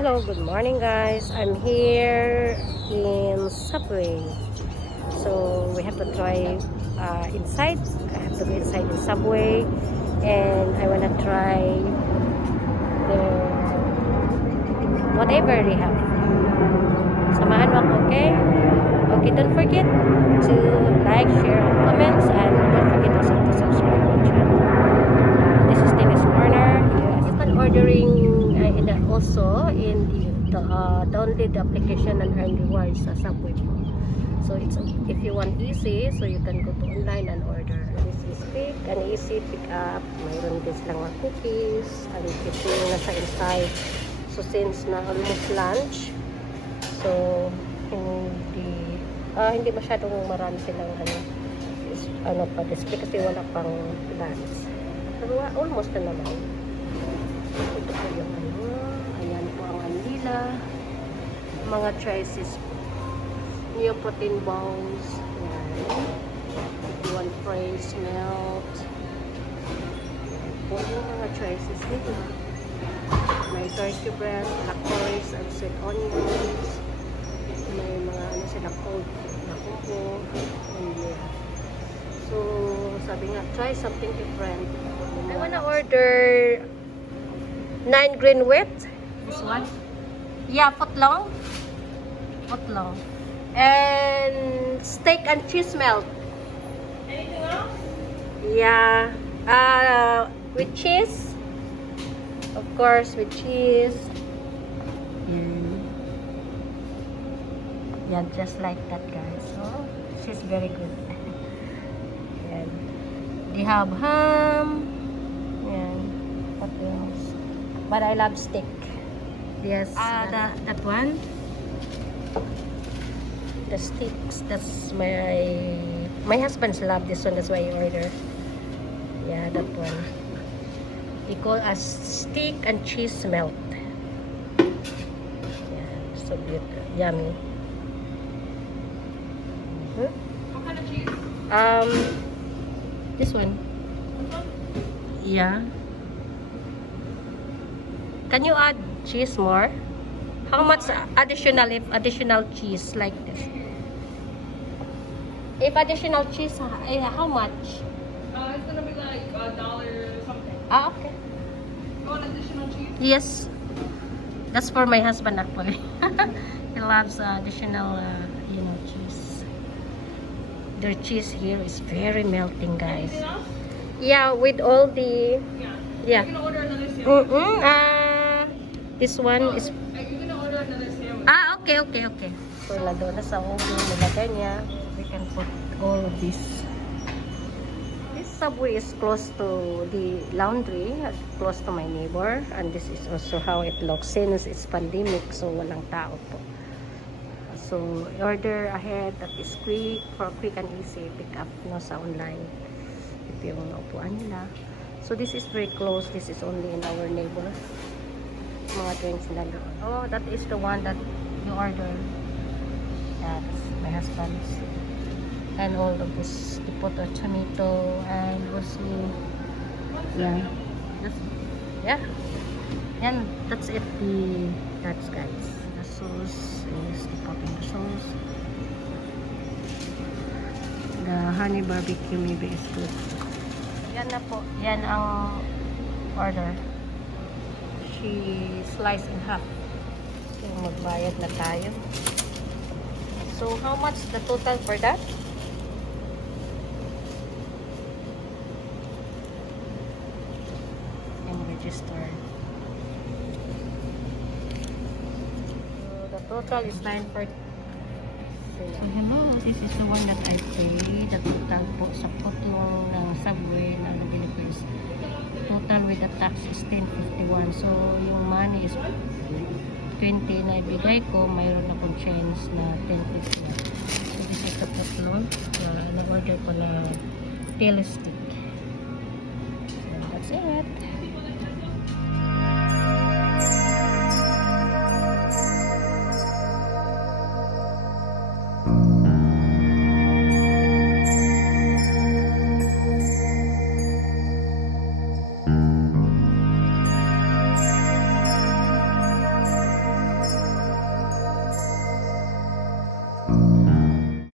Hello, good morning guys. I'm here in Subway. So we have to try inside. I have to go inside the Subway and I wanna try the whatever they have. Samahan mo ako, okay? Okay, don't forget to like, share, and comments, and don't forget also to subscribe to my channel. This is Tinie's Corner. Yes. You can ordering also in the download the application and earn rewards sa Subway. So it's if you want easy, so you can go to online and order. This is quick and easy pick up. Mayroon din silang mga cookies and ito yung nasa inside. So since na almost lunch, so hindi masyadong marami silang pa display kasi wala pang lunch. Pero almost na naman. Ito po yung ayan po ang anila, mga choices, Neoprotein balls, ayan. If you want fresh melt, ayan po yung mga choices nito. May turkey breast, lactose, and sweet onions, may mga sila cold na kumpo, and yeah. So sabi nga, try something different. I wanna order 9 green wheat. This one? Yeah, footlong. Footlong. And steak and cheese melt. Anything else? Yeah. With cheese. Of course, with cheese. Yeah, just like that, guys. So, she's very good. Yan. They have ham. Yan. What else? But I love steak. Yes. That one. The steaks. That's my husband's love this one. That's why I order. Yeah, that one. We call as steak and cheese melt. Yeah, so beautiful. Yummy. What kind of cheese? This one. This one? Yeah. Can you add cheese more? How much additional if additional cheese like this? If additional cheese, how much? It's gonna be like $1 or something. Okay. You want additional cheese? Yes. That's for my husband actually. He loves additional, cheese. Their cheese here is very melting, guys. Anything else? Yeah, with all the Yeah. You're gonna order another sandwich. This one is. Are you gonna order another sandwich? Okay. So doon na sa ulo nilagay niya. We can put all of this. This Subway is close to the laundry, close to my neighbor, and this is also how it looks since it's pandemic, so walang tao po. So order ahead, that is quick, for quick and easy pick up sa online. Ito yung upuan nila. So this is very close. This is only in our neighbor. Mga drinks nila doon. Oh, that is the one that you order. Yeah, that's my husband's. And all of this, you put a tomato and also, yeah, that's it. That's guys. The sauce is the popping the sauce. The honey barbecue maybe is good. Yan na po. Yan ang order. She sliced in half. So, magbayad na tayo. So, how much the total for that? And register. So, the total is 940. So, hello. This is the one that I paid. The total po sa footlong ng Subway na nag-deliver. Total with the tax is 10.51. So, yung money is 20 na ibigay ko. Mayroon akong change na 10.50. So, this is the footlong. Na-order ko na tail stick. So, that's it.